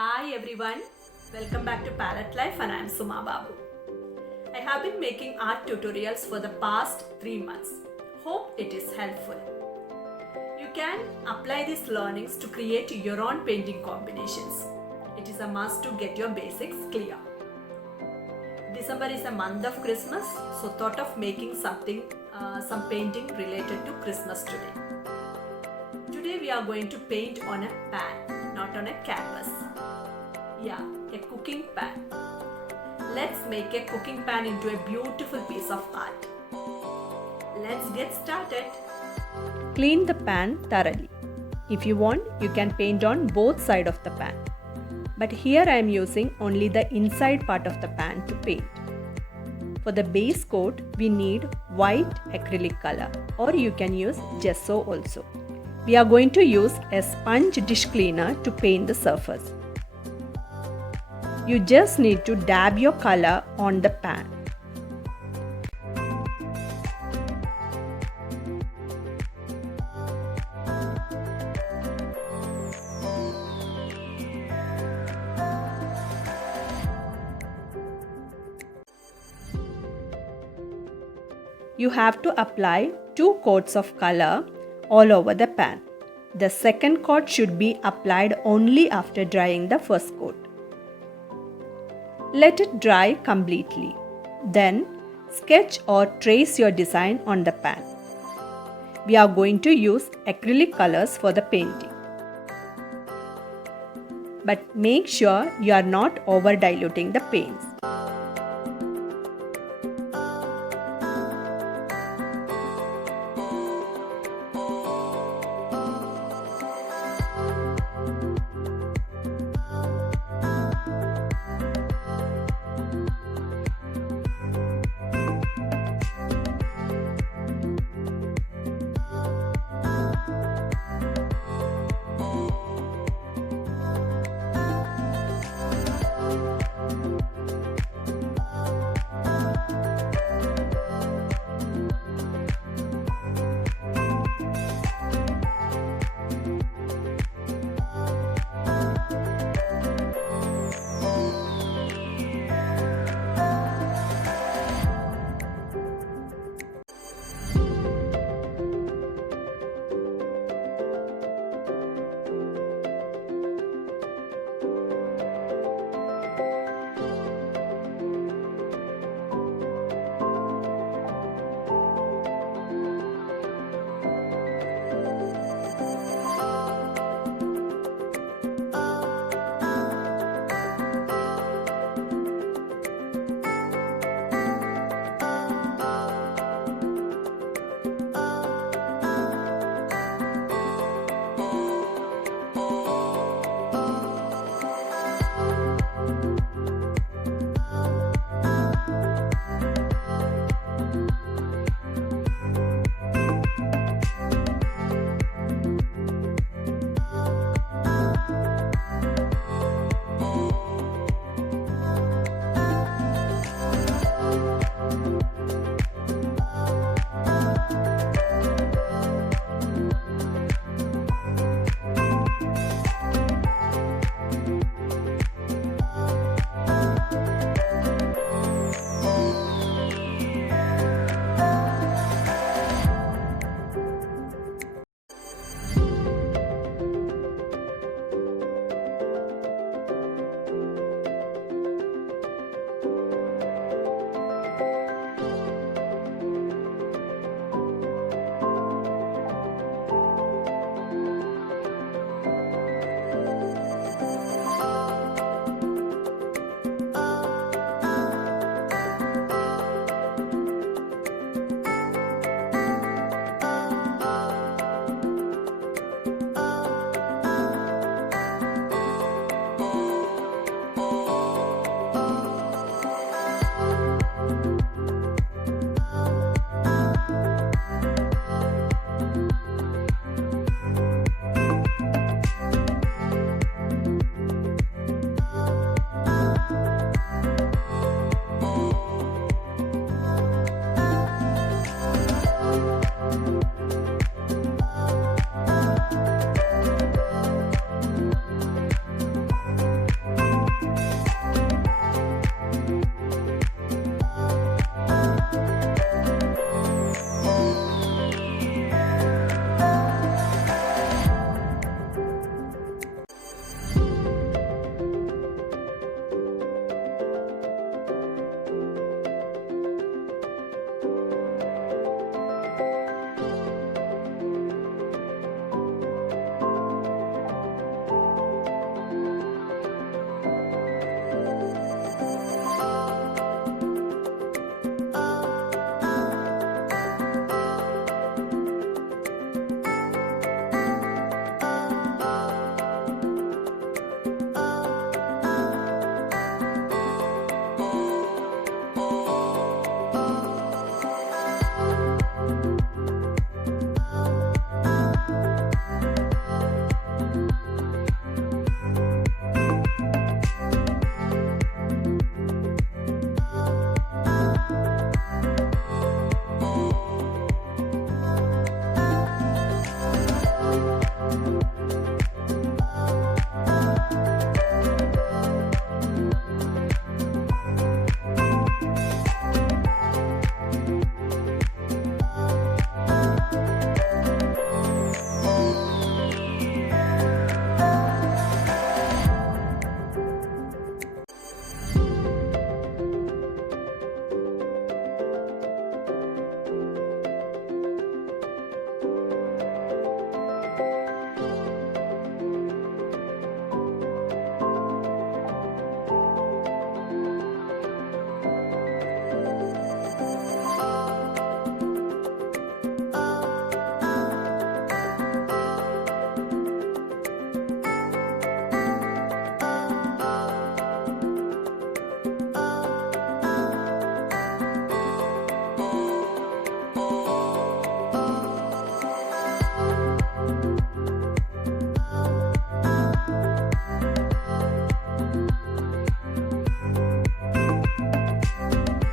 Hi everyone, welcome back to Palette Life and I am SUMA BABU. I have been making art tutorials for the past 3 months. Hope it is helpful. You can apply these learnings to create your own painting combinations. It is a must to get your basics clear. December is a month of Christmas, so thought of making some painting related to Christmas today. Today we are going to paint on a pan, not on a canvas. Yeah, a cooking pan. Let's make a cooking pan into a beautiful piece of art. Let's get started. Clean the pan thoroughly. If you want, you can paint on both sides of the pan. But here I am using only the inside part of the pan to paint. For the base coat, we need white acrylic color, or you can use gesso also. We are going to use a sponge dish cleaner to paint the surface. You just need to dab your color on the pan. You have to apply 2 coats of color all over the pan. The second coat should be applied only after drying the first coat. Let it dry completely. Then sketch or trace your design on the pan. We are going to use acrylic colors for the painting. But make sure you are not over diluting the paints.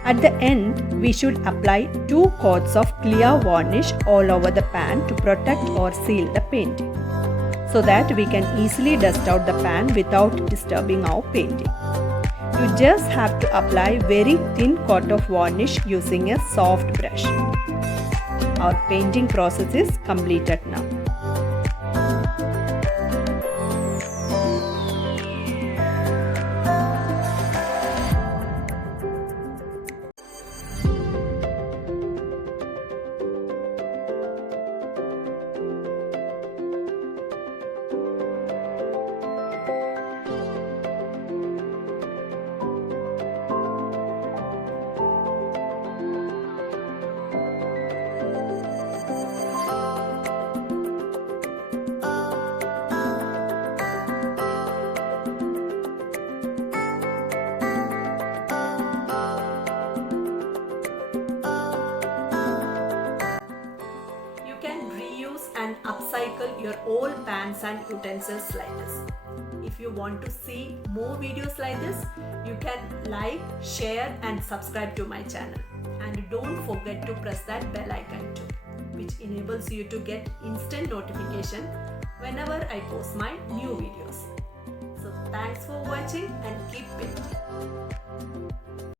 At the end, we should apply 2 coats of clear varnish all over the pan to protect or seal the painting, so that we can easily dust out the pan without disturbing our painting. You just have to apply very thin coat of varnish using a soft brush. Our painting process is completed now. And upcycle your old pans and utensils like this. If you want to see more videos like this, you can like, share and subscribe to my channel. And don't forget to press that bell icon too, which enables you to get instant notification whenever I post my new videos. So thanks for watching and keep painting.